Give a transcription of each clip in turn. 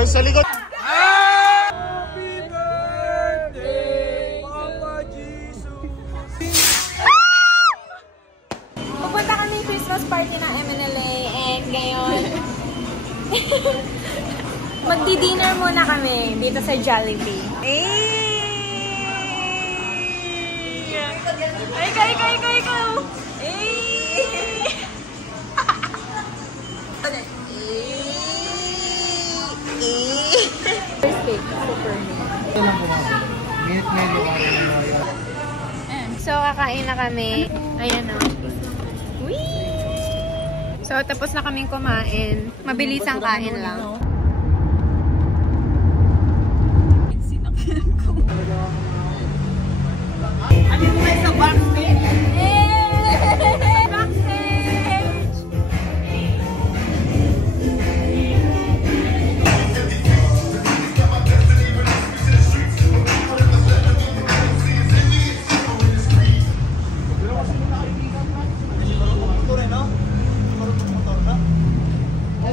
Hoy, sa likod! Happy birthday, Papa Jesus! Pupunta kami Christmas party ng MNLA and ngayon magdi-dinner muna kami dito sa Jollibee. Ikaw! First cake, super So, kakain na kami. Ayan o. So, tapos na kaming kumain. Mabilis ang kain lang. Ano mo kayo sa backstage? Backstage!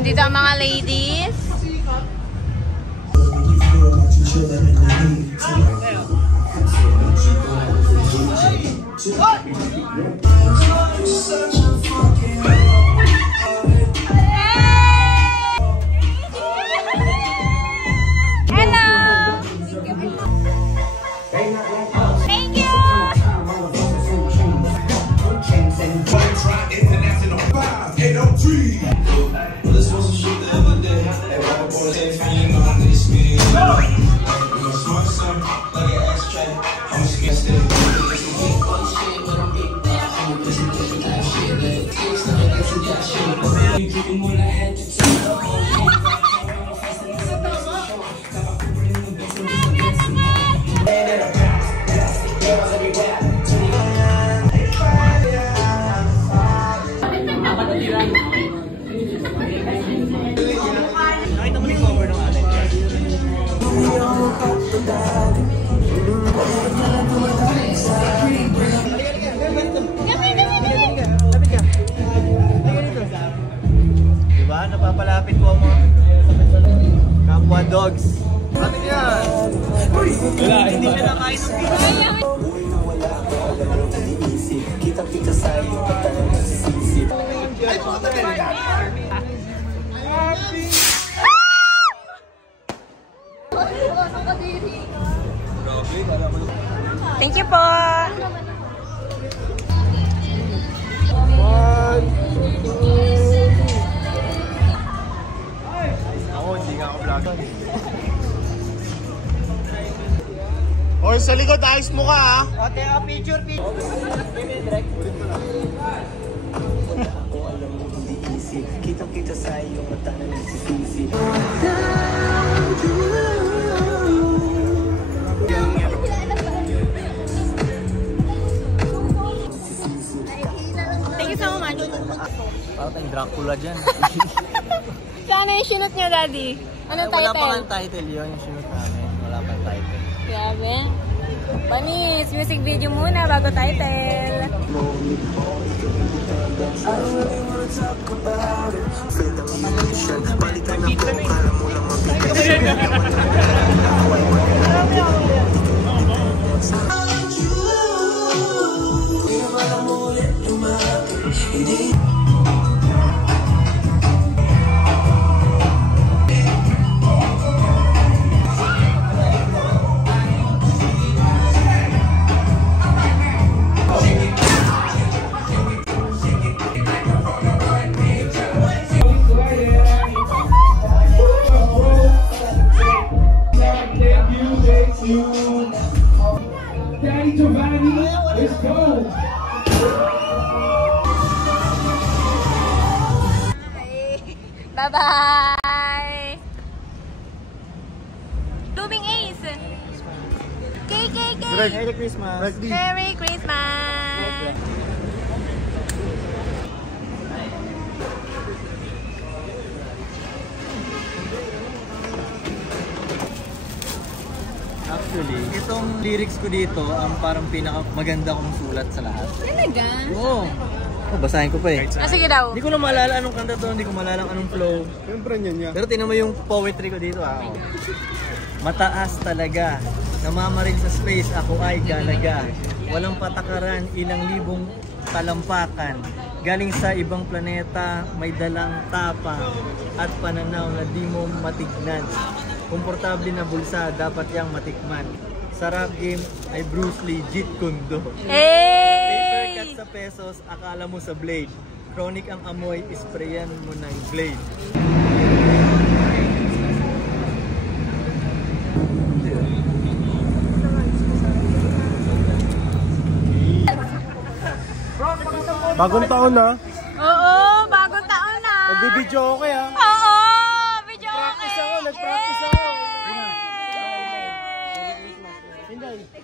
Dito ang mga ladies. Diba? Napapalapit ko mo. Kapwa dogs. Ano yan? Wala, hindi siya nakain ng pizza. Kita-kita sa'yo. Ay, puta ka rin. Happy! Thank you po! Ako, hindi nga ako vlog. Hoy, sa likod, ayos mo ka ha! Ate, picture. Kita-kita sa iyong mata na nagsisisi. Thank you so much! Parang tayong Dracula dyan. Sana yung sinot niya, Daddy? Anong title? Wala pa nga title yun, yung sinut namin. Wala pa title. Grabe. Panis, music video muna bago title. Daddy Giovanni, let's go! Bye-bye! Blooming Ace! KKK! Merry Christmas! Merry Christmas! Actually, itong lyrics ko dito ang parang pinakamaganda kong sulat sa lahat. Talaga? Oo. Oh, basahin ko pa eh. Sige daw. Hindi ko na maalala anong kanta to, hindi ko maalala anong flow. Siyempre niyan niya. Pero tingnan mo yung poetry ko dito ah. Mataas talaga. Namamaril sa space, ako ay galaga. Walang patakaran, ilang libong talampakan. Galing sa ibang planeta, may dalang tapa at pananaw na di mo matignan. Komportable na bulsa, dapat yang matikman. Sa rap game ay Bruce Lee, Jeet Kune Do. Paper cut sa pesos, akala mo sa blade. Chronic ang amoy, isprayan mo ng blade. Bagong taon na. Oo, bagong taon na. Magbibidyo ako kaya. Oo, video Practice ako, nag-practice ako.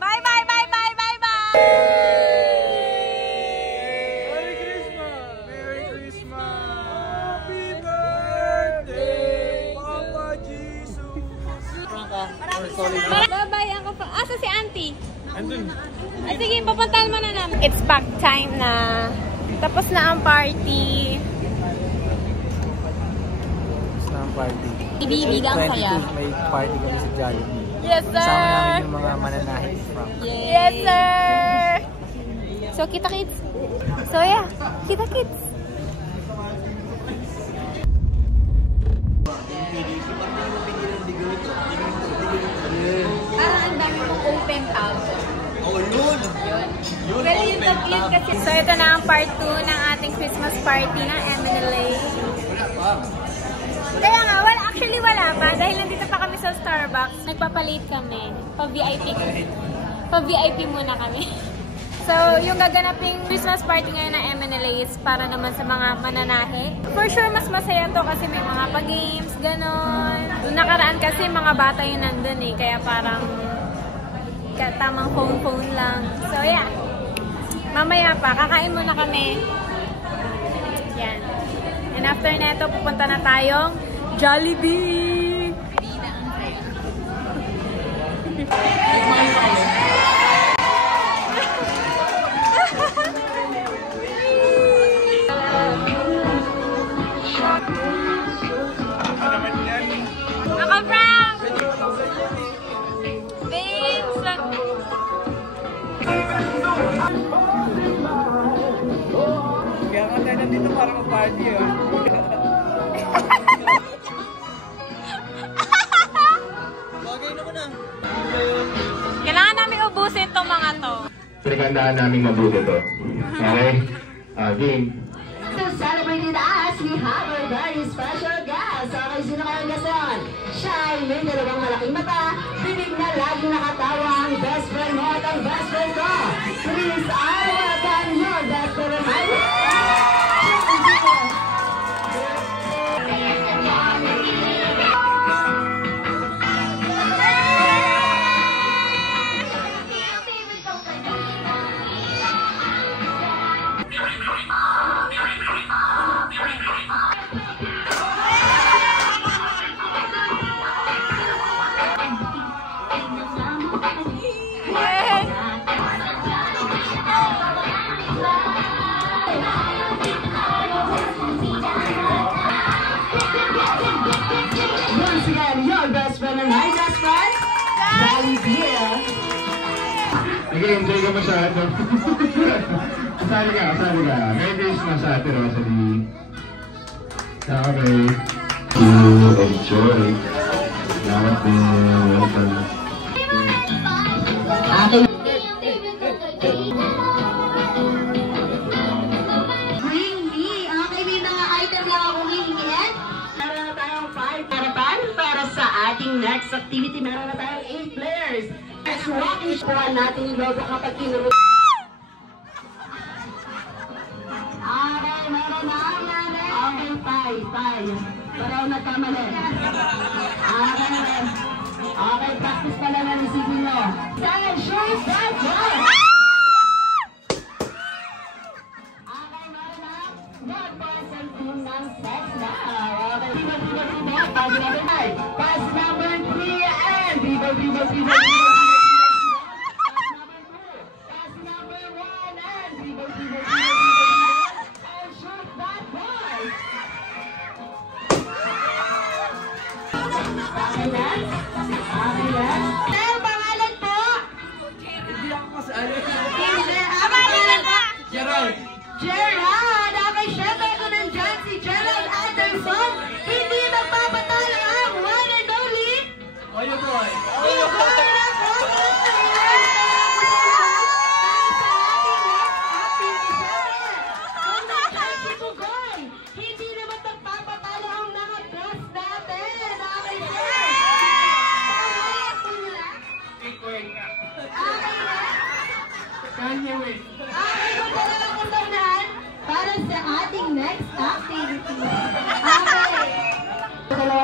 Bye, bye, bye, bye, bye, bye. Merry Christmas! Merry Christmas! Happy birthday, Papa Jesus! Bye-bye ako pa. Asa si Auntie? Andun. Sige, papuntahan mo na namin. It's back time na. Tapos na ang party. Tapos na ang party. Ibibigang saya. May party kami sa Jollibee. Yes, sir! Kasama namin yung mga mananahit from. Yes, sir! So, kita kids. So, yeah. Kita kids. Ang dami mong open tab. Oh, yun! Pero yun kasi. So, ito na ang part 2 ng ating Christmas party ng MNLA. Kaya nga, actually wala pa. Dahil nandito pa kami sa Starbucks. Nagpapalate kami. Pa-VIP muna kami. So, yung gaganaping Christmas party ngayon ng MNLA is para naman sa mga mananahe. For sure, mas masaya to kasi may mga pa-games, ganon. Noong nakaraan kasi mga bata yung nandun eh. Kaya parang tamang phone lang. So, yeah. Mamaya pa, kakain muna kami. Yan. And after neto, pupunta na tayong Jollibee! Naka-prank! Thanks! Kaya ka tayo nandito para mag-party ah. Bagay naman ah. Kailangan namin ubusin itong mga to. Pinagandaan namin mabuti to. Okay? Game. To celebrate with us, we have a very special guest. Okay, sino kayang guest yan? Siya ay may dalawang malaking mata, bibig na lagi nakatawa ang best friend mo at ang best friend ko. Please, I welcome your best friend. Once again, your best friend and my best friend, Jollibee. Nag-enjoy ka masyado. Kasali ka. Merry Christmas sa Ate Rosalie. Okay. To enjoy. Salamat din. Welcome. Bring me. Okay, may mga item lang akong hihingin. Meron na tayong 5 karapan para sa ating next activity. Meron na tayong 8 players. Let's rock and show natin yung logo kapag kinuro. Okay, meron na. Okay, tayo. Parang nagkamali. Okay, practice pala na isipin nyo. Tayo, shoot, that one! Okay, meron na. 1% team ng sex now. Okay, viva. Pass number 5. Pass number 3 and viva. Pass number 2. Pass number 1 and viva.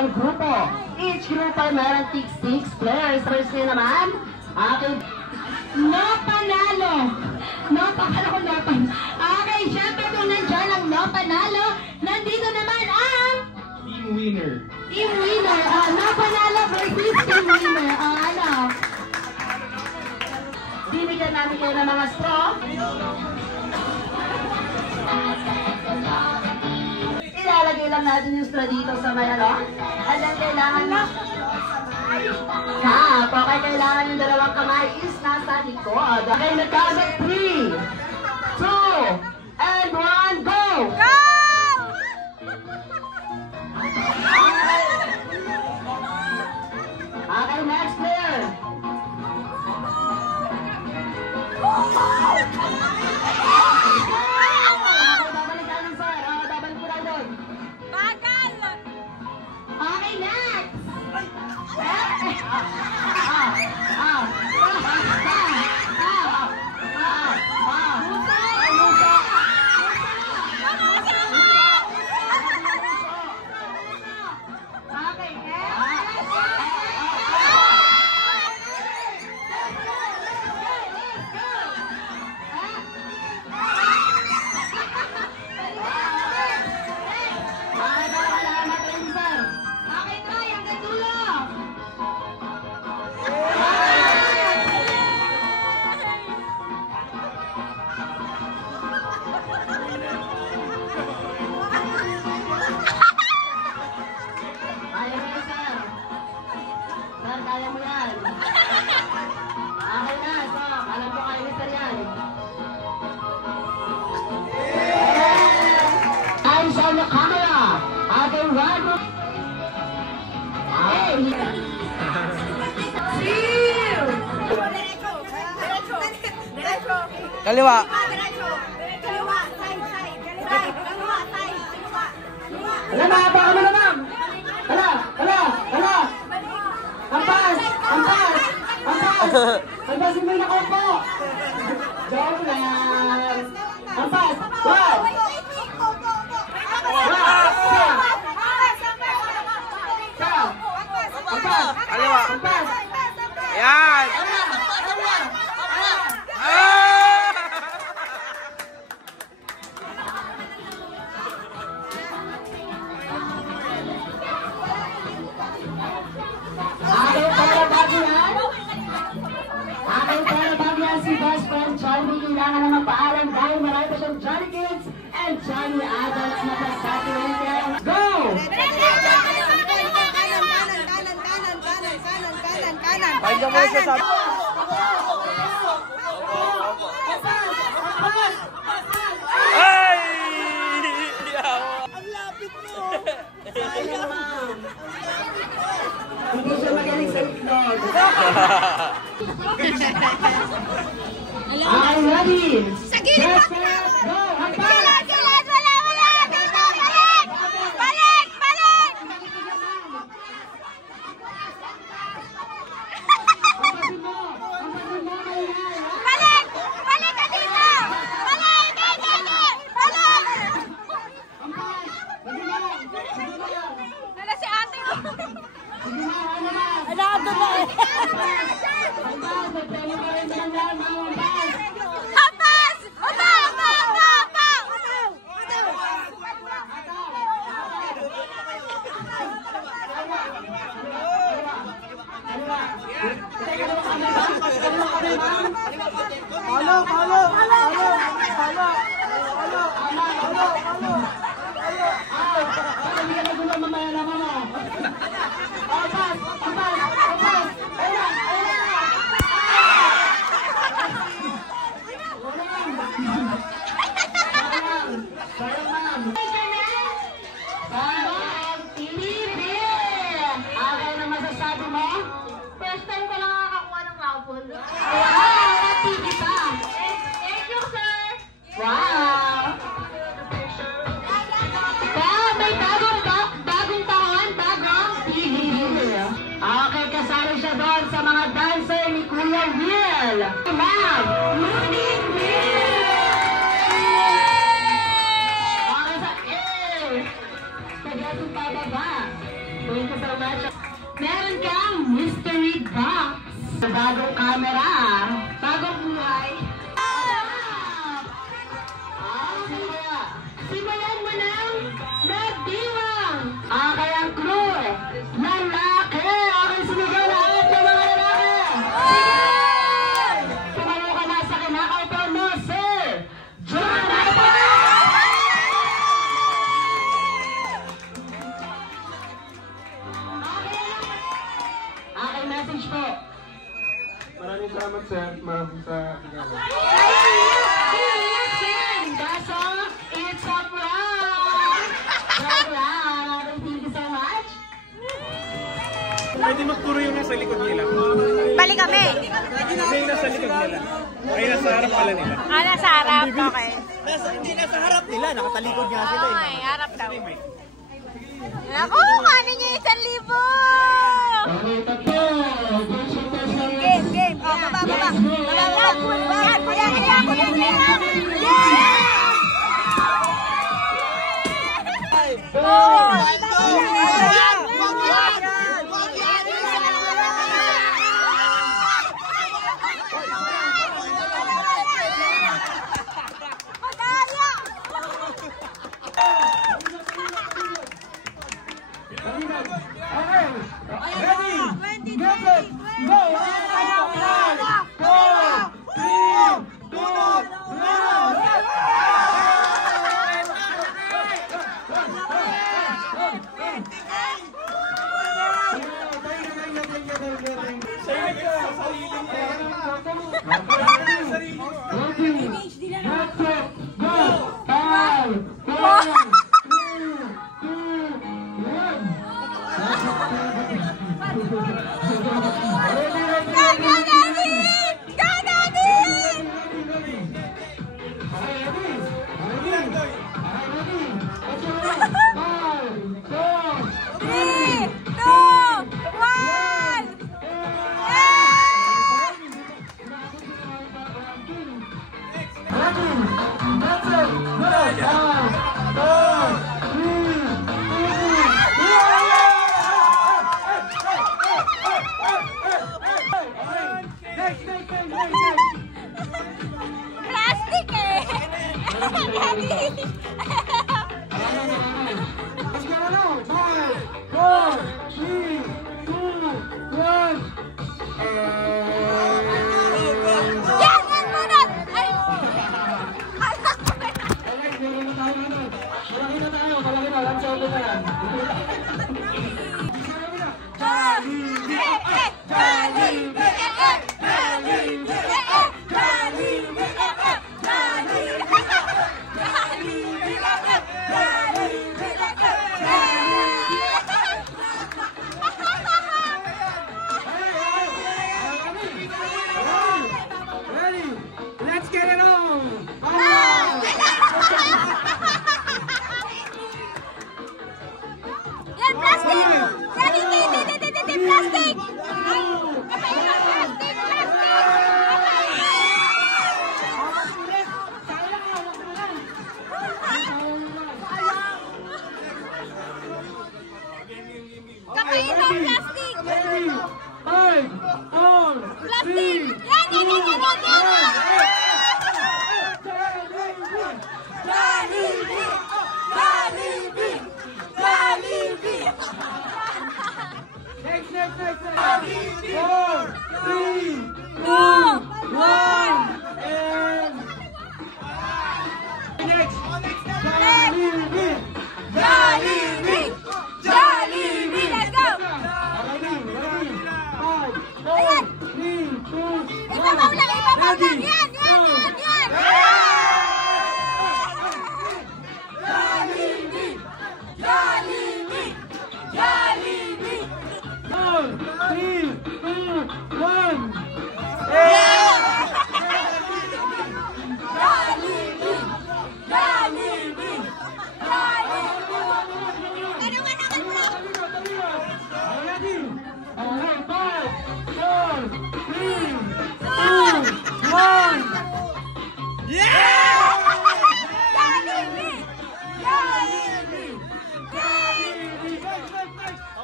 dalawang grupo. Each group ay meron 6 players. First naman, aking no panalo. No panalo. Okay, syempre kung nandiyan ang no panalo, nandito naman ang Team winner. team winner. No panalo versus team winner. Ano? Bibigyan namin kayo ng mga straw. Ilalagay lang natin yung straw dito sa may ano. And then kailangan na cup. Okay, kailangan yung dalawang kamay is nasa likod. Okay, nagkabit 3, 2, and 1, go! Go! Okay, next player. Babalik tayo ng sir. Babalik po tayo doon. Bagal! Okay, next! Okay, Okay, try hanggang dulo. Kaya mo yan, sir. Sir, kaya mo yan. Okay na, so, alam ko kayo ni sir yan. Eyes on the camera. Ating Rago. Kaliwa. Hala, baka mo na, ma'am. Hala. Ampas. Ampasin mo yung nakaupo. Joke lang. Ampas. Wow. Kaliwa. Ampas. Yan. Aking para bagyan si best friend Johnny. Kailangan na magpaalam dahil marami pa siyang Johnny Kids and Johnny Adults na kasatuloy. Go! Pagka mo siya sa... Ay! Hindi siya magaling sa itlog. I'm ready. Set, go! Hampas! First time ko lang nakakakuha ng raffle. Wow! TV pa! Thank you, sir! Wow! May bagong taon, bagong TV. Okay, kasali siya doon sa mga dancer ni Kuya Will. Ma'am! Morning, Will! Okay, sa A! Pagdating pababa. Thank you so much. Meron kang mystery box. Bagong camera. Bagong buhay. Simulan mo ng nagdiwang. Kayang crew. Lalaki. Aking sinigaw lahat ng mga lalaki. Tumayo ka na sa kinakaupo mo, Sir Jonathan. Aking message po. Maraming salamat sir, ma'am, sa regalo. That's all. It's a prank. Thank you so much. Pwede magturo yung nasa likod nila. Balik kami. Kasi yung nasa likod nila. Ay, nasa harap pala nila. Nasa harap. Okay. Hindi nasa harap nila, nakatalikod nga sila eh. Okay, harap daw. Naku, kanin niya 1,000! Game. Oh, baba. Plastic eh!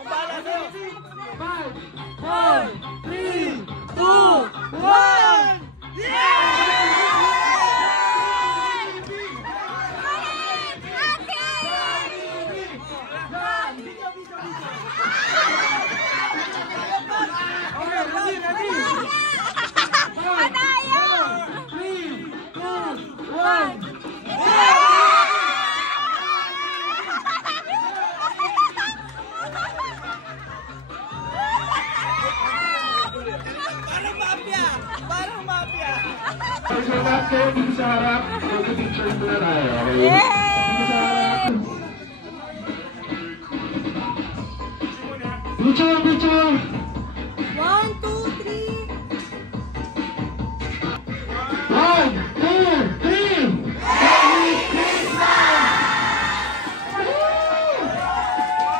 bahala kayo. 5, 4, 3, 2, 1! So last year, dito sa harap, mag-picture muna tayo. Okay? Dito sa harap. Picture, picture! 1, 2, 3. 1, 2, 3! Merry Christmas!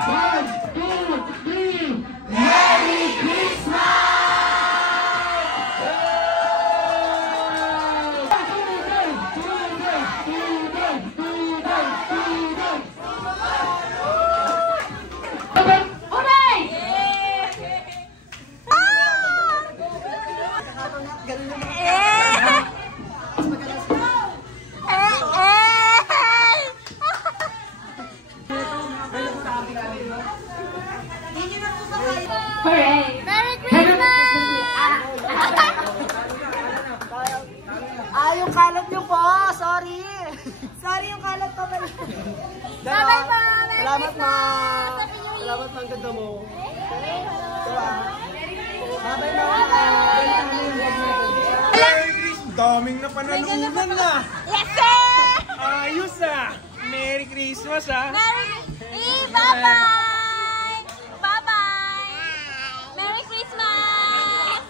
1, 2, 3! Merry Christmas! Hooray! Merry Christmas! Yung kalat nyo po. Sorry. Sorry yung kalat pa pala. Bye-bye po! Merry Salamat, ma. Christmas! Happy New Year! Salamat, ma. Ang ganda mo. Bye-bye, Daming na panalunan na. Yes, sir! Ayos ah. Merry Christmas ah. Bye-bye! Bye-bye! Merry Christmas!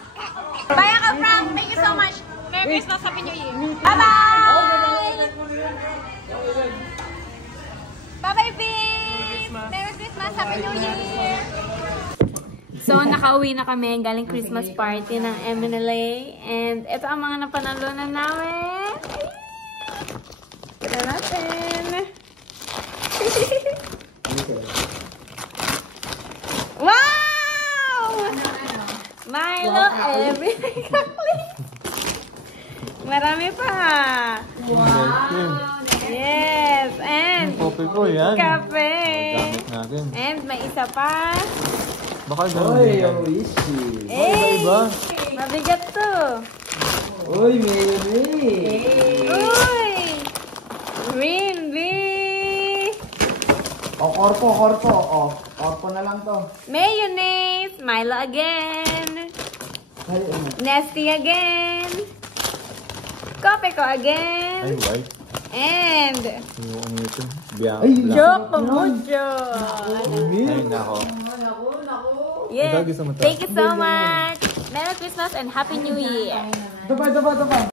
Bye, Uncle Frank! Thank you so much! Merry Christmas! Happy New Year! Bye-bye! Bye-bye, Vince! Merry Christmas! Happy New Year! So, nakauwi na kami galing Christmas party ng MNLA. And ito ang mga napanalunan namin. Ito natin. Wow! Milo everything. Marami pa. Wow! Yes! And Coffee ko yan. kape. Gamit natin. And may isa pa. Baka ganun din yan. Eh! Diba? Mabigat to. Uy, Mary. Uy! Green bee! O, korpo. O, korpo na lang to. Mayonnaise! Milo again! Nesty again! Coffee ko again! white. And Ano ito? Biyak. Choco Mucho! Ay, nako. Yes! Ikaw, gusto mo to? Thank you so much! Merry Christmas and Happy New Year! Ito pa.